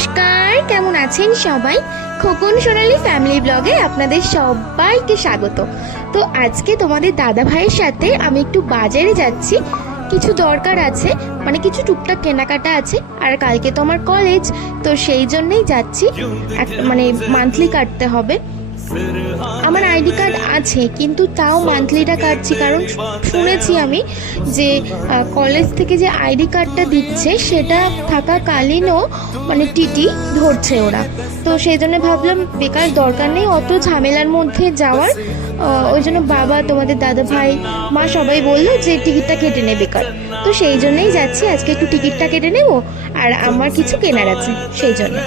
নমস্কার, কেমন আছেন সবাই? খোকন সোনালি ফ্যামিলি ব্লগে আপনাদের সবাইকে স্বাগত। তো আজকে তোমাদের দাদা ভাইয়ের সাথে আমি একটু বাজারে যাচ্ছি, কিছু দরকার আছে, মানে কিছু টুকটাক কেনাকাটা আছে। আর কালকে তো আমার কলেজ, তো সেই জন্যই যাচ্ছি। মানে মান্থলি কাটতে হবে। আমার আইডি কার্ড আছে, কিন্তু তাও মান্থলিটা কাটছি, কারণ শুনেছি আমি যে কলেজ থেকে যে আইডি কার্ডটা দিচ্ছে সেটা থাকাকালীনও মানে টিটি ধরছে ওরা। তো সেই জন্য ভাবলাম বেকার দরকার নেই অত ঝামেলার মধ্যে যাওয়ার। ওই জন্য বাবা, তোমাদের দাদা ভাই, মা সবাই বললো যে টিকিটটা কেটে নে বেকার। তো সেই জন্যই যাচ্ছি, আজকে একটু টিকিটটা কেটে নেব। আর আমার কিছু কেনার আছে সেই জন্য।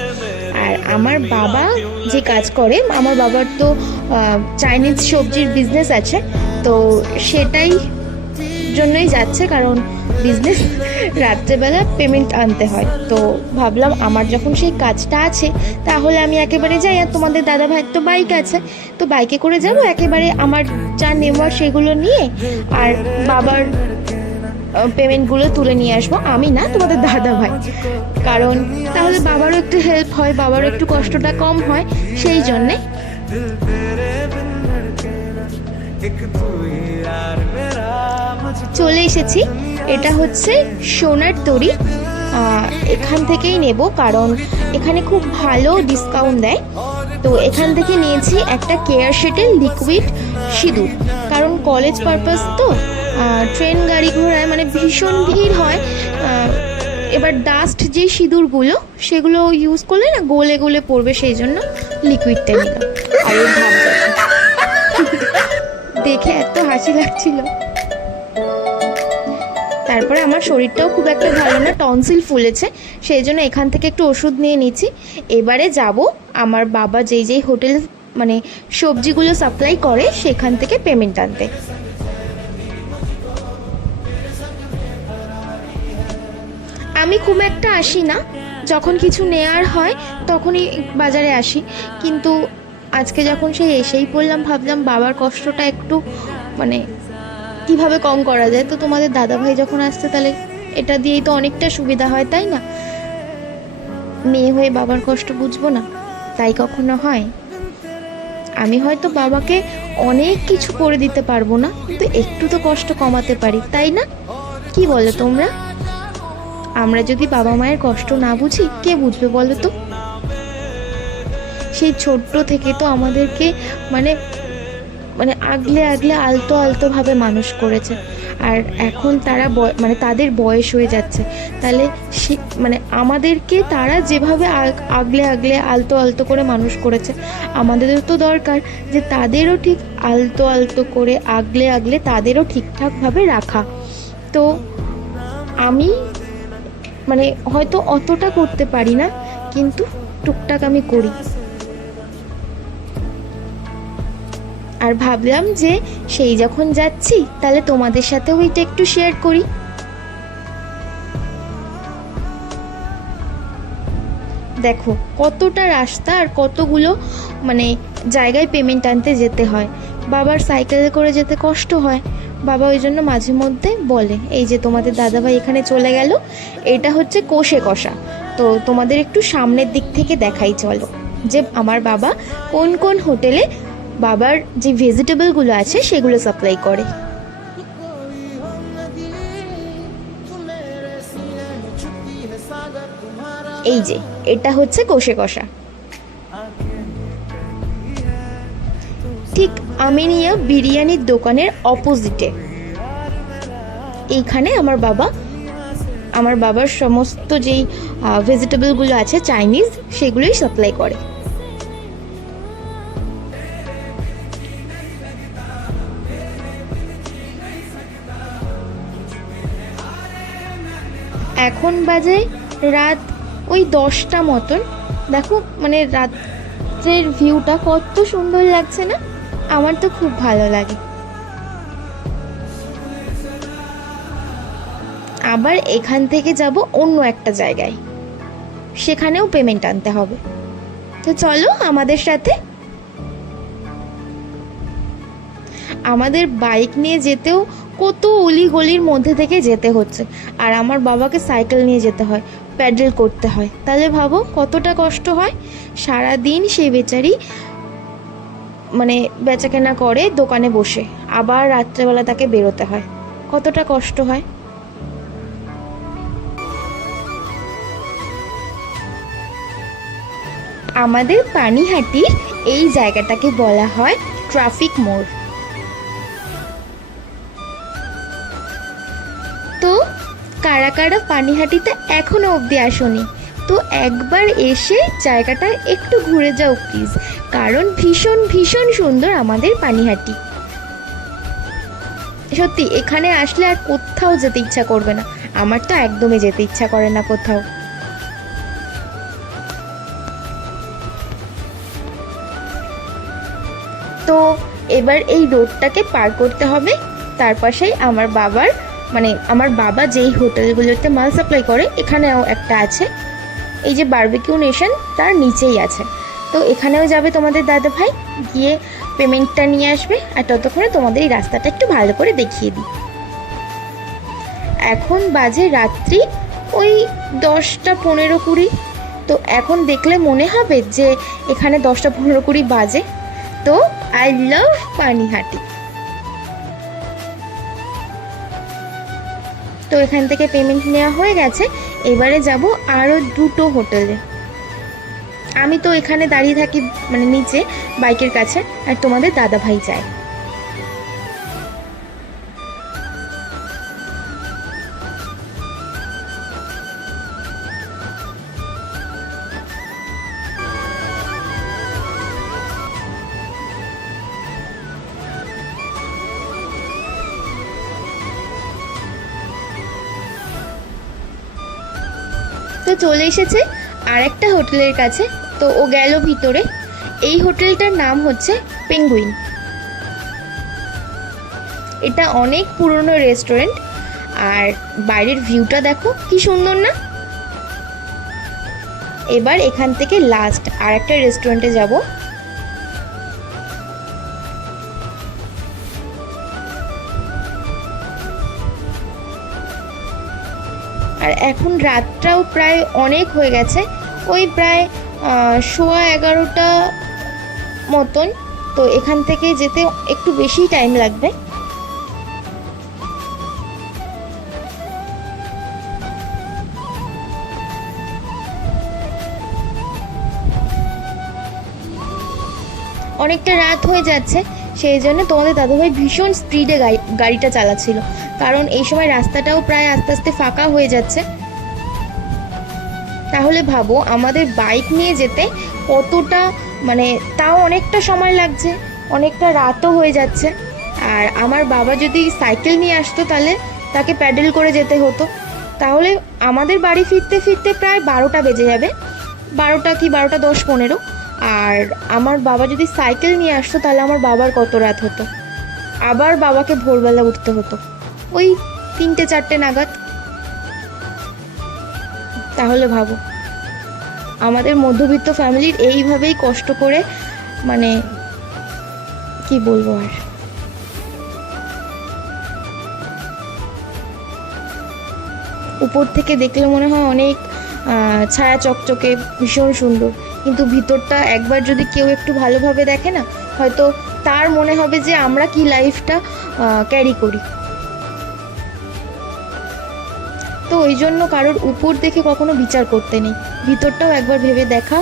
আর আমার বাবা যে কাজ করে, আমার বাবার তো চাইনিজ সবজির বিজনেস আছে, তো সেটাই জন্যই যাচ্ছে, কারণ বিজনেস রাত্রেবেলা পেমেন্ট আনতে হয়। তো ভাবলাম আমার যখন সেই কাজটা আছে তাহলে আমি একেবারে যাই। আর তোমাদের দাদা ভাইয়ের তো বাইক আছে, তো বাইকে করে যাবো একেবারে, আমার যা নেওয়ার সেগুলো নিয়ে, আর বাবার পেমেন্টগুলো তুলে নিয়ে আসবো। আমি না, তোমাদের দাদা ভাই, কারণ তাহলে বাবারও একটু হেল্প হয়, বাবারও একটু কষ্টটা কম হয়, সেই জন্যে। চলে এসেছি, এটা হচ্ছে সোনার তরী। এখান থেকেই নেব, কারণ এখানে খুব ভালো ডিসকাউন্ট দেয়। তো এখান থেকে নিয়েছি একটা কেয়ার শেটের লিকুইড সিঁদুর, কারণ কলেজ পারপাস তো, ট্রেন গাড়ি ঘোড়ায় মানে ভীষণ ভিড় হয়। এবার ডাস্ট যে সিঁদুরগুলো সেগুলো ইউজ করলে না গলে গলে পড়বে, সেই জন্য লিকুইডটা নিলাম। আর এই ভাব দেখে এত হাসি লাগছিল। তারপরে আমার শরীরটাও খুব একটা ভালো না, টনসিল ফুলেছে, সেই জন্য এখান থেকে একটু ওষুধ নিয়ে নিচ্ছি। এবারে যাব আমার বাবা যেই হোটেল মানে সবজিগুলো সাপ্লাই করে সেখান থেকে পেমেন্ট আনতে। আমি খুব একটা আসি না, যখন কিছু নেয়ার হয় তখনই বাজারে আসি, কিন্তু আজকে যখন সেই এসেই পড়লাম, ভাবলাম বাবার কষ্টটা একটু মানে কিভাবে কম করা যায়। তো তোমাদের দাদাভাই যখন আসছে তাহলে এটা দিয়েই তো অনেকটা সুবিধা হয়, তাই না? মেয়ে হয়ে বাবার কষ্ট বুঝবো না, তাই কখনো হয়? আমি হয়তো বাবাকে অনেক কিছু করে দিতে পারবো না, কিন্তু একটু তো কষ্ট কমাতে পারি, তাই না? কি বলো তোমরা? আমরা যদি বাবা মায়ের কষ্ট না বুঝি, কে বুঝবে বলো তো? সেই ছোট্ট থেকে তো আমাদেরকে মানে মানে আগলে আগলে আলতো আলতো ভাবে মানুষ করেছে। আর এখন তারা মানে তাদের বয়স হয়ে যাচ্ছে, তাহলে মানে আমাদেরকে তারা যেভাবে আগলে আগলে আলতো আলতো করে মানুষ করেছে, আমাদেরও তো দরকার যে তাদেরও ঠিক আলতো আলতো করে আগলে আগলে তাদেরও ঠিকঠাকভাবে রাখা। তো আমি মানে হয়তো অতটা করতে পারি না, কিন্তু টুকটাক আমি করি। আর ভাবলাম যে সেই যখন যাচ্ছি তাহলে তোমাদের সাথেও এটা একটু শেয়ার করি। দেখো কতটা রাস্তা আর কতগুলো মানে জায়গায় পেমেন্ট আনতে যেতে হয়। বাবার সাইকেলে করে যেতে কষ্ট হয়, বাবা ওই জন্য মাঝে মধ্যে বলে, এই যে তোমাদের দাদাভাই এখানে চলে গেল, এটা হচ্ছে কোষে কষা। তো তোমাদের একটু সামনের দিক থেকে দেখাই চলো, যে আমার বাবা কোন কোন হোটেলে বাবার যে ভেজিটেবলগুলো আছে সেগুলো সাপ্লাই করে। এই যে এটা হচ্ছে কোষে কষা, ঠিক আমিনিয়া বিরিয়ানির দোকানের অপোজিটে। এইখানে আমার বাবার সমস্ত যেই ভেজিটেবলগুলো আছে চাইনিজ, সেগুলোই সাপ্লাই করে। এখন বাজে রাত ওই 10টা মতন। দেখো মানে রাত্রের ভিউটা কত সুন্দর লাগছে না? আমার তো খুব ভালো লাগে। আবার এখান থেকে যাব অন্য একটা জায়গায়, সেখানেও পেমেন্ট আনতে হবে। তো চলো আমাদের সাথে। আমাদের বাইক নিয়ে যেতেও কত অলি গলির মধ্যে থেকে যেতে হচ্ছে, আর আমার বাবাকে সাইকেল নিয়ে যেতে হয়। প্যাডেল করতে হয়। তাহলে ভাবো কতটা কষ্ট হয়। সারাদিন সেই বেচারি মানে বেচাকেনা করে দোকানে বসে, আবার রাত্রেবেলা তাকে বেরোতে হয়, কতটা কষ্ট হয়। আমাদের পানিহাটির এই জায়গাটাকে বলা হয় ট্রাফিক মোড়। তো কারা কারা পানিহাটিতে এখনো অবধি আসোনি, তো একবার এসে জায়গাটা একটু ঘুরে যাও প্লিজ, কারণ ভীষণ ভীষণ সুন্দর আমাদের পানিহাটি। সত্যি এখানে আসলে আর কোথাও যেতে ইচ্ছা করবে না, আমার তো একদমই যেতে ইচ্ছা করে না কোথাও। তো এবার এই রোডটাকে পার করতে হবে, তার পাশেই আমার বাবার মানে আমার বাবা যেই হোটেলগুলোতে মাল সাপ্লাই করে এখানেও একটা আছে, এই যে বারবিকিউ নেশন তার নিচেই আছে। তো এখানেও যাবে তোমাদের দাদা ভাই, গিয়ে পেমেন্টটা নিয়ে আসবে, আর ততক্ষণে তোমাদের এই রাস্তাটা একটু ভালো করে দেখিয়ে দিই। এখন বাজে রাত্রি ওই 10টা 15-20। তো এখন দেখলে মনে হবে যে এখানে 10টা 15-20 বাজে। তো আই লাভ পানিহাটি। তো এখান থেকে পেমেন্ট নেওয়া হয়ে গেছে, এবারে যাব আরও 2টো হোটেলে। আমি তো এখানে দাঁড়িয়ে থাকি মানে নিচে বাইকের কাছে, আর তোমাদের দাদা ভাই যায়। তো চলে এসেছে আর একটা হোটেলের কাছে, তো ও গেল ভিতরে। এই হোটেলটার নাম হচ্ছে পেঙ্গুইন। এটা অনেক পুরনো রেস্টুরেন্ট, আর বাইরের ভিউটা দেখো কি সুন্দর না। এবার এখান থেকে লাস্ট আর একটা রেস্টুরেন্টে যাব। আর এখন রাতটাও প্রায় অনেক হয়ে গেছে, ওই প্রায় 11:15 মতন। তো এখান থেকে যেতে একটু বেশি টাইম লাগবে। অনেকটা রাত হয়ে যাচ্ছে, সেই জন্য তোমাদের দাদুভাই ভীষণ স্পিডে গাড়িটা চালাচ্ছিল, কারণ এই সময় রাস্তাটাও প্রায় আস্তে আস্তে ফাঁকা হয়ে যাচ্ছে। তাহলে ভাবো আমাদের বাইক নিয়ে যেতে কতটা মানে তাও অনেকটা সময় লাগছে, অনেকটা রাতও হয়ে যাচ্ছে। আর আমার বাবা যদি সাইকেল নিয়ে আসতো তাহলে তাকে প্যাডেল করে যেতে হতো, তাহলে আমাদের বাড়ি ফিরতে ফিরতে প্রায় 12টা বেজে যাবে, 12টা কি 12:10-15। আর আমার বাবা যদি সাইকেল নিয়ে আসতো তাহলে আমার বাবার কত রাত হতো, আবার বাবাকে ভোরবেলা উঠতে হতো ওই 3-4 নাগাদ। তাহলে ভাবো আমাদের মধ্যবিত্ত ফ্যামিলির এইভাবেই কষ্ট করে মানে কি বলবো আর। উপর থেকে দেখলে মনে হয় অনেক ছায়া চকচকে ভীষণ সুন্দর, কিন্তু ভিতরটা একবার যদি কেউ একটু ভালোভাবে দেখে না, হয়তো তার মনে হবে যে আমরা কি লাইফটা ক্যারি করি। তো ওই জন্য কারোর উপর দেখে কখনো বিচার করতে নেই, ভিতরটাও একবার ভেবে দেখা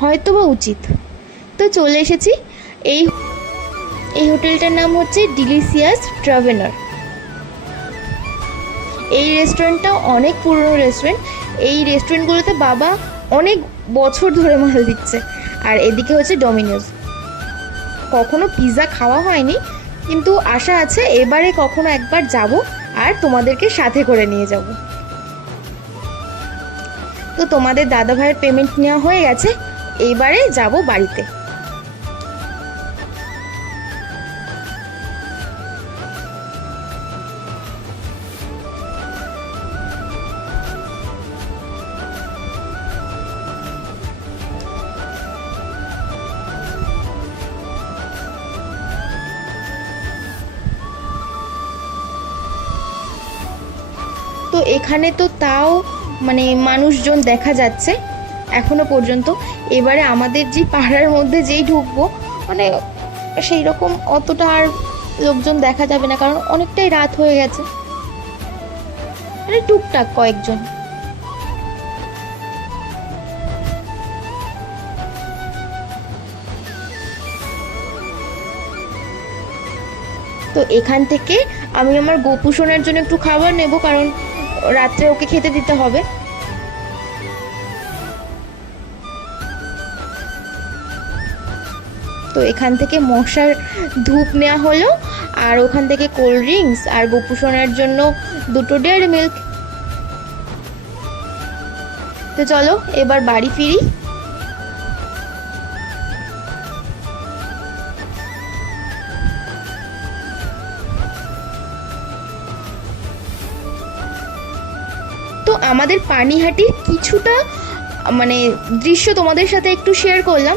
হয়তো বা উচিত। তো চলে এসেছি, এই এই হোটেলটার নাম হচ্ছে ডিলিশিয়াস ট্রাভেলার। এই রেস্টুরেন্টটা অনেক পুরনো রেস্টুরেন্ট, এই রেস্টুরেন্টগুলোতে বাবা অনেক বছর ধরে মাল দিচ্ছে। আর এদিকে হচ্ছে ডমিনোজ। কখনো পিৎজা খাওয়া হয়নি, কিন্তু আশা আছে এবারে কখনো একবার যাব আর তোমাদেরকে সাথে করে নিয়ে যাব। তো তোমাদের দাদা ভাইয়ের পেমেন্ট নেওয়া হয়ে গেছে, এইবারে যাব বাড়িতে। তো এখানে তো তাও মানে মানুষজন দেখা যাচ্ছে এখনো পর্যন্ত। এবারে আমাদের যে পাড়ার মধ্যে যেই ঢুকবো মানে সেই রকম অতটা আর লোকজন দেখা যাবে না, কারণ অনেকটাই রাত হয়ে গেছে, মানে টুকটাক কয়েকজন। তো এখান থেকে আমি আমার গোপু সোনার জন্য একটু খাবার নেব, কারণ রাত্রে ওকে খেতে দিতে হবে। তো এখান থেকে মশার ধূপ নেওয়া হলো, আর ওখান থেকে কোল্ড ড্রিঙ্কস, আর গোপু সোনার জন্য 2টো ডেয়ারি মিল্ক। তো চলো এবার বাড়ি ফিরি। তো আমাদের পানিহাটির কিছুটা মানে দৃশ্য তোমাদের সাথে একটু শেয়ার করলাম।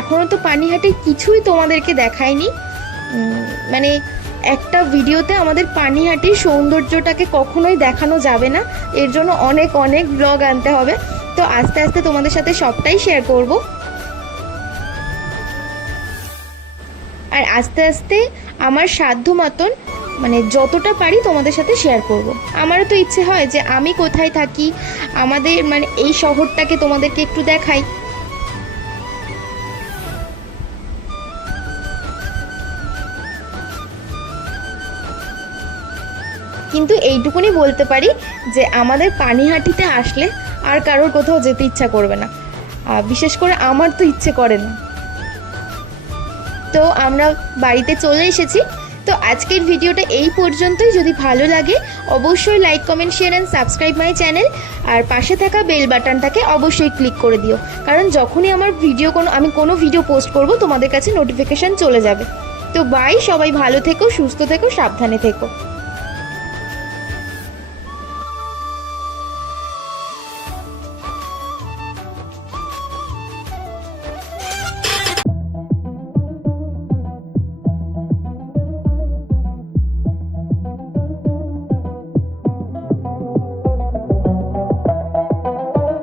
এখনও তো পানিহাটির কিছুই তোমাদেরকে দেখায়নি। মানে একটা ভিডিওতে আমাদের পানিহাটির সৌন্দর্যটাকে কখনোই দেখানো যাবে না, এর জন্য অনেক অনেক ব্লগ আনতে হবে। তো আস্তে আস্তে তোমাদের সাথে সবটাই শেয়ার করব, আর আস্তে আস্তে আমার সাধ্য মতন মানে যতটা পারি তোমাদের সাথে শেয়ার করব। আমারও তো ইচ্ছে হয় যে আমি কোথায় থাকি, আমাদের মানে এই শহরটাকে তোমাদেরকে একটু দেখাই। কিন্তু এইটুকুনি বলতে পারি যে আমাদের পানিহাটিতে আসলে আর কারোর কোথাও যেতে ইচ্ছা করবে না, বিশেষ করে আমার তো ইচ্ছে করে না। তো আমরা বাড়িতে চলে এসেছি। তো আজকের ভিডিওটা এই পর্যন্তই। যদি ভালো লাগে অবশ্যই like, comment, share and subscribe my channel, আর পাশে থাকা বেল বাটনটাকে অবশ্যই ক্লিক করে দিও, কারণ যখনই আমার আমি কোনো ভিডিও পোস্ট করব তোমাদের কাছে নোটিফিকেশান চলে যাবে। তো বাই, সবাই ভালো থেকো, সুস্থ থেকো, সাবধানে থেকো।